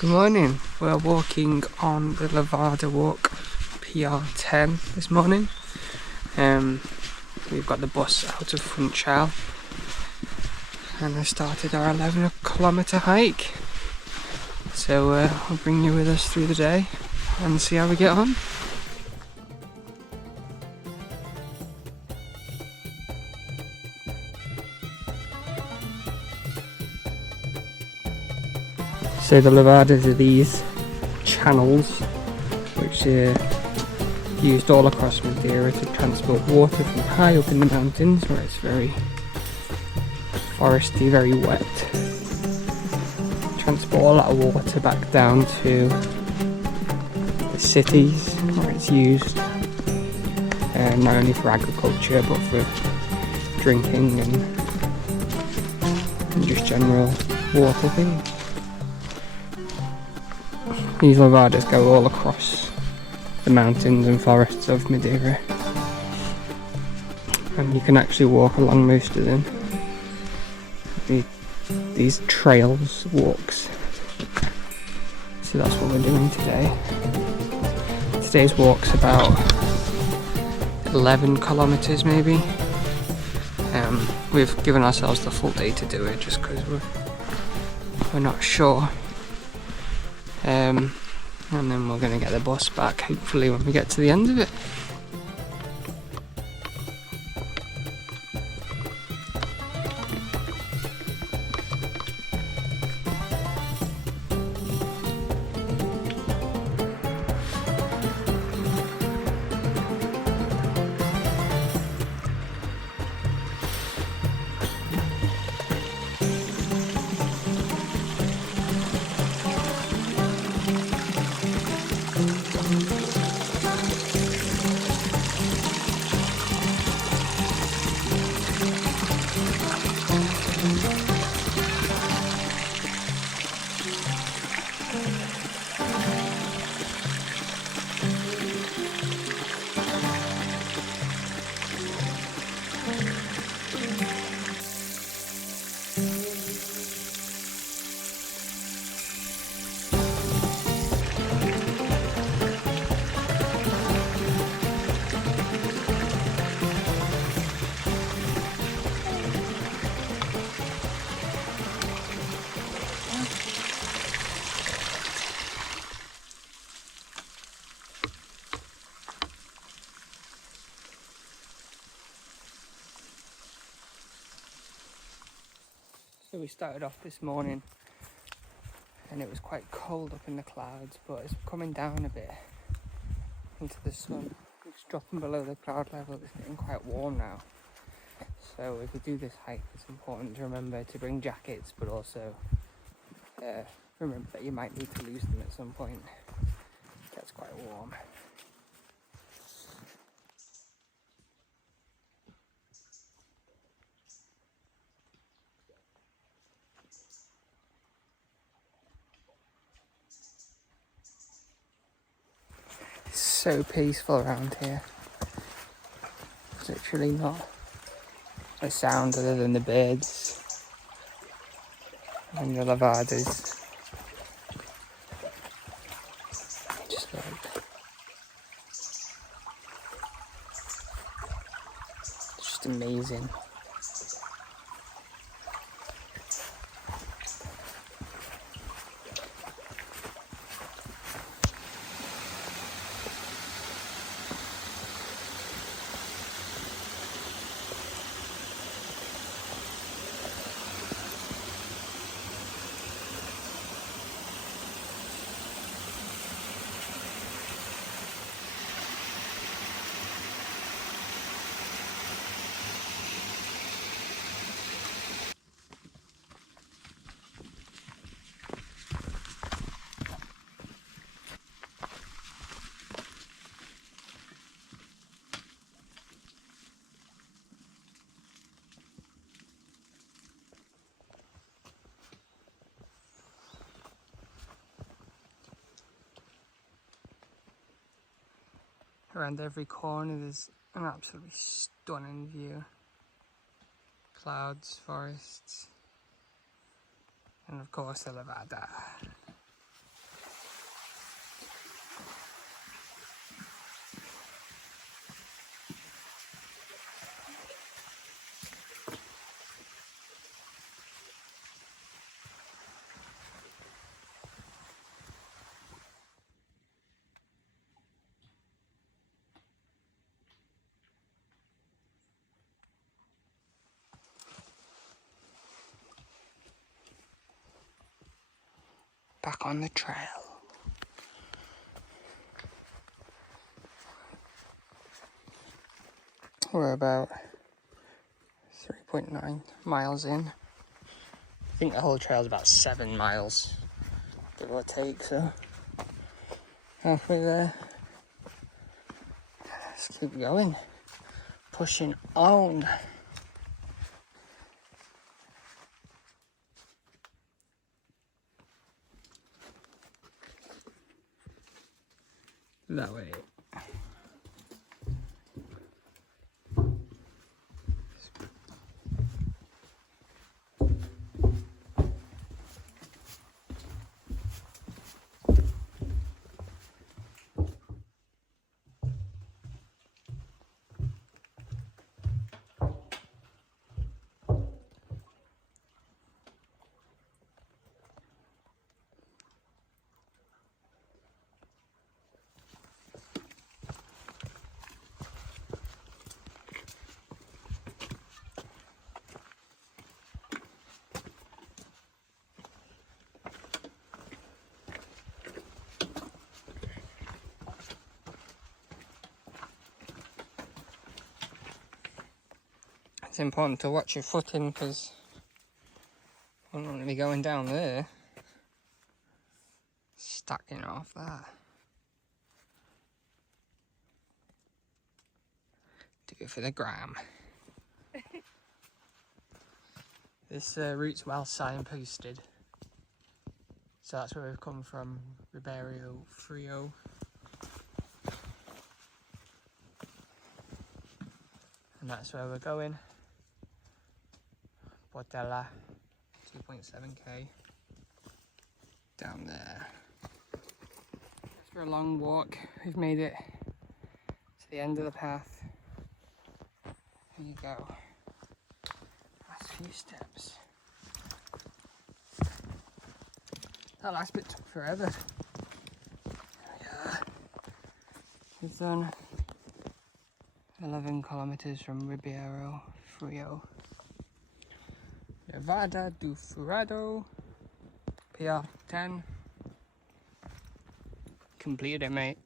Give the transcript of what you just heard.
Good morning. We're walking on the Levada walk PR10 this morning. We've got the bus out of Funchal and I started our 11-kilometre hike. So I'll bring you with us through the day and see how we get on. So the Levadas are these channels which are used all across Madeira to transport water from high up in the mountains where it's very foresty, very wet. Transport all that water back down to the cities where it's used, not only for agriculture but for drinking and just general water things. These Levadas go all across the mountains and forests of Madeira, and you can actually walk along most of them. These trails, walks. So that's what we're doing today. Today's walk's about 11 kilometres maybe. We've given ourselves the full day to do it just because we're not sure. And then we're going to get the bus back hopefully when we get to the end of it. So we started off this morning and it was quite cold up in the clouds, but it's coming down a bit into the sun. It's dropping below the cloud level, it's getting quite warm now. So if you do this hike, it's important to remember to bring jackets, but also remember that you might need to lose them at some point. It gets quite warm. It's so peaceful around here. There's literally not a sound other than the birds and the levadas. Just amazing. Around every corner there's an absolutely stunning view. Clouds, forests, and of course the Levada. back on the trail. We're about 3.9 miles in. I think the whole trail's about 7 miles, give or take, so halfway there. Let's keep going, pushing on. That way. It's important to watch your footing because I don't want to be going down there, stacking off that. Do it for the gram. This route's well signposted, so that's where we've come from, Levada Do Furado. And that's where we're going. Madeira, 2.7k. Down there. After a long walk, we've made it to the end of the path. Here you go. Last few steps. That last bit took forever. Yeah. We've done 11 kilometers from Levada Do Furado. Levada Do Furado. PR10. Completed it, mate.